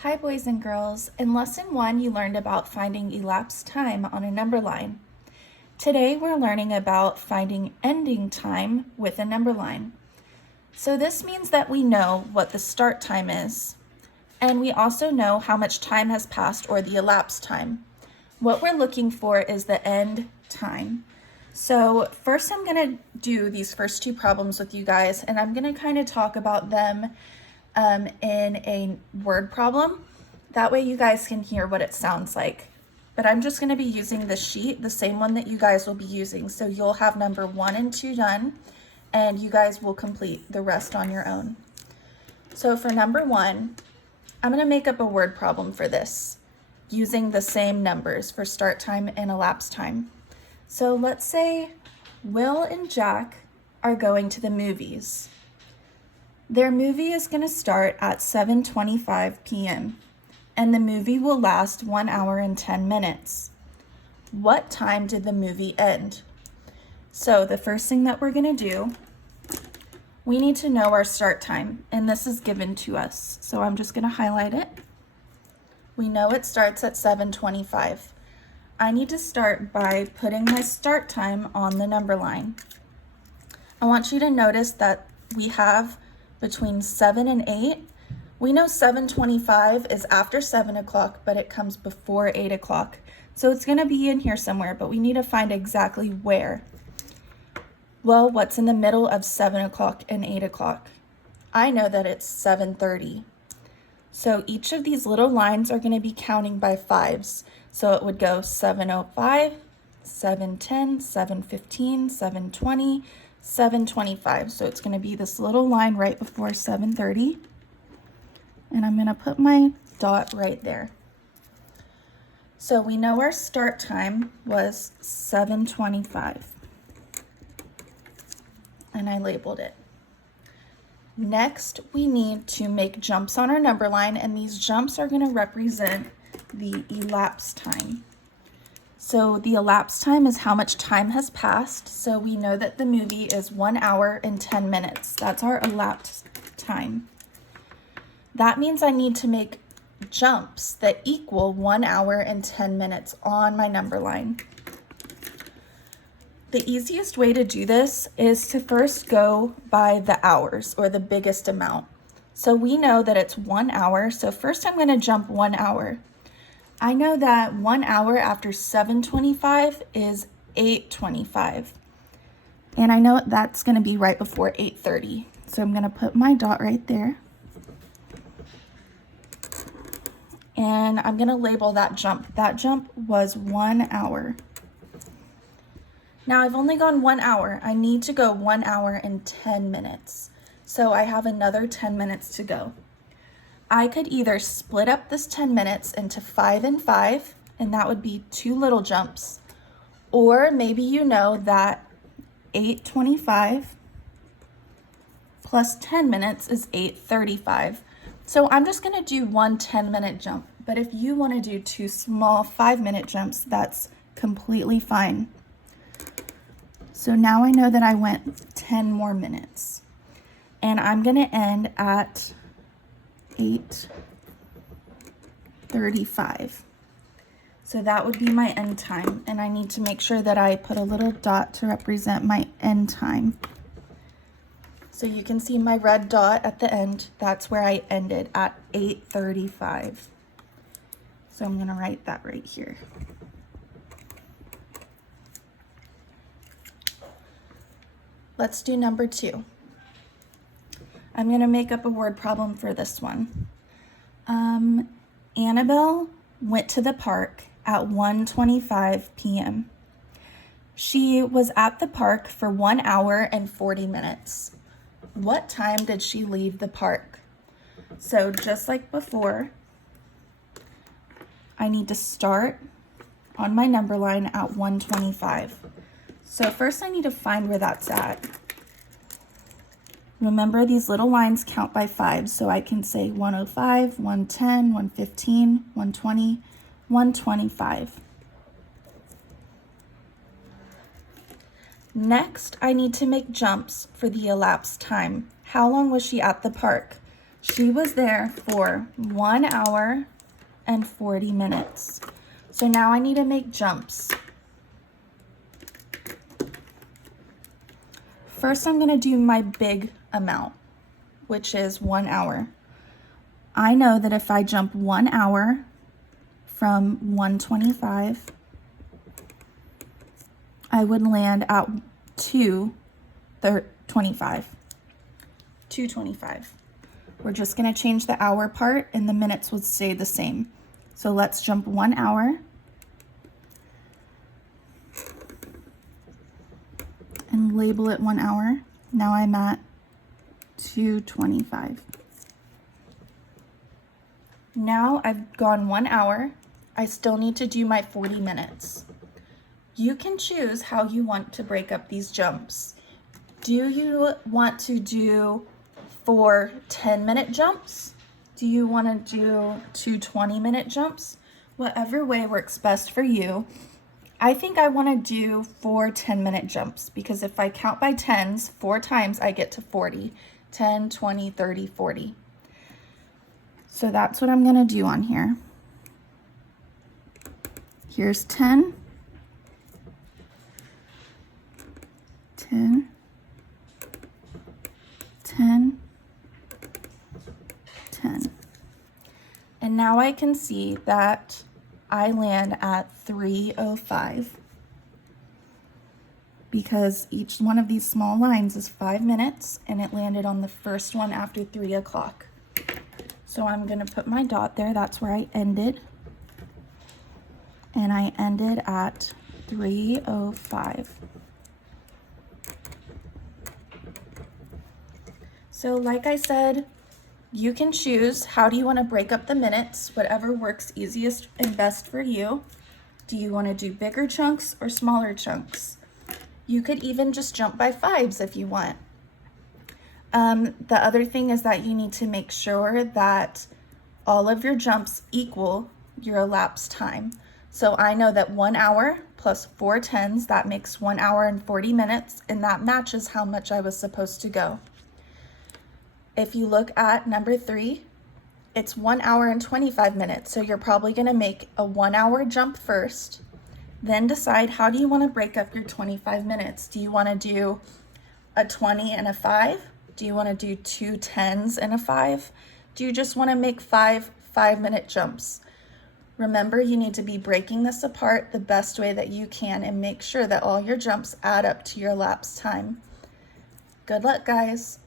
Hi boys and girls. In lesson 1 you learned about finding elapsed time on a number line. Today we're learning about finding ending time with a number line. So this means that we know what the start time is, and we also know how much time has passed, or the elapsed time. What we're looking for is the end time. So first I'm going to do these first two problems with you guys, and I'm going to kind of talk about them in a word problem. That way you guys can hear what it sounds like. But I'm just going to be using the sheet, the same one that you guys will be using. So you'll have number 1 and 2 done, and you guys will complete the rest on your own. So for number 1, I'm going to make up a word problem for this, using the same numbers for start time and elapsed time. So let's say Will and Jack are going to the movies. Their movie is going to start at 7:25 p.m. and the movie will last 1 hour and 10 minutes. What time did the movie end? So the first thing that we're going to do, we need to know our start time, and this is given to us. So I'm just going to highlight it. We know it starts at 7:25. I need to start by putting my start time on the number line. I want you to notice that we have between 7 and 8. We know 7:25 is after 7 o'clock, but it comes before 8 o'clock. So it's going to be in here somewhere, but we need to find exactly where. Well, what's in the middle of 7 o'clock and 8 o'clock? I know that it's 7:30. So each of these little lines are going to be counting by 5s. So it would go 7:05, 7:10, 7:15, 7:20, 7:25. So it's going to be this little line right before 7:30. And I'm going to put my dot right there. So we know our start time was 7:25. And I labeled it. Next, we need to make jumps on our number line, and these jumps are going to represent the elapsed time. So the elapsed time is how much time has passed. So we know that the movie is 1 hour and 10 minutes. That's our elapsed time. That means I need to make jumps that equal 1 hour and 10 minutes on my number line. The easiest way to do this is to first go by the hours, or the biggest amount. So we know that it's 1 hour. So first I'm going to jump 1 hour. I know that 1 hour after 7:25 is 8:25. And I know that's going to be right before 8:30. So I'm going to put my dot right there. And I'm going to label that jump. That jump was 1 hour. Now I've only gone 1 hour. I need to go 1 hour and 10 minutes. So I have another 10 minutes to go. I could either split up this 10 minutes into 5 and 5, and that would be 2 little jumps. Or maybe you know that 8:25 plus 10 minutes is 8:35. So I'm just going to do one 10-minute jump. But if you want to do 2 small 5-minute jumps, that's completely fine. So now I know that I went 10 more minutes. And I'm going to end at 8:35. So that would be my end time. And I need to make sure that I put a little dot to represent my end time. So you can see my red dot at the end. That's where I ended, at 8:35. So I'm going to write that right here. Let's do number 2. I'm going to make up a word problem for this one. Annabelle went to the park at 1:25 p.m. She was at the park for 1 hour and 40 minutes. What time did she leave the park? So just like before, I need to start on my number line at 1:25. So first I need to find where that's at. Remember, these little lines count by 5, so I can say 105, 110, 115, 120, 125. Next, I need to make jumps for the elapsed time. How long was she at the park? She was there for 1 hour and 40 minutes. So now I need to make jumps. First, I'm gonna do my big amount, which is 1 hour. I know that if I jump 1 hour from 125, I would land at 225. 225. We're just gonna change the hour part and the minutes will stay the same. So let's jump 1 hour. And label it 1 hour. Now I'm at 225. Now I've gone 1 hour. I still need to do my 40 minutes. You can choose how you want to break up these jumps. Do you want to do 4 10-minute jumps? Do you want to do 2 20-minute jumps? Whatever way works best for you. I think I want to do 4 10-minute jumps because if I count by tens 4 times, I get to 40. 10, 20, 30, 40. So that's what I'm going to do on here. Here's 10, 10, 10, 10. And now I can see that I land at 3:05 because each one of these small lines is 5 minutes and it landed on the first one after 3 o'clock. So I'm going to put my dot there. That's where I ended. And I ended at 3:05. So like I said, you can choose how do you want to break up the minutes, whatever works easiest and best for you. Do you want to do bigger chunks or smaller chunks? You could even just jump by 5s if you want. The other thing is that you need to make sure that all of your jumps equal your elapsed time. So I know that 1 hour plus 4 10s, that makes 1 hour and 40 minutes, and that matches how much I was supposed to go. If you look at number 3, it's 1 hour and 25 minutes. So you're probably going to make a 1 hour jump first, then decide how do you want to break up your 25 minutes. Do you want to do a 20 and a 5? Do you want to do 2 10s and a 5? Do you just want to make 5 5-minute jumps? Remember, you need to be breaking this apart the best way that you can and make sure that all your jumps add up to your elapsed time. Good luck, guys.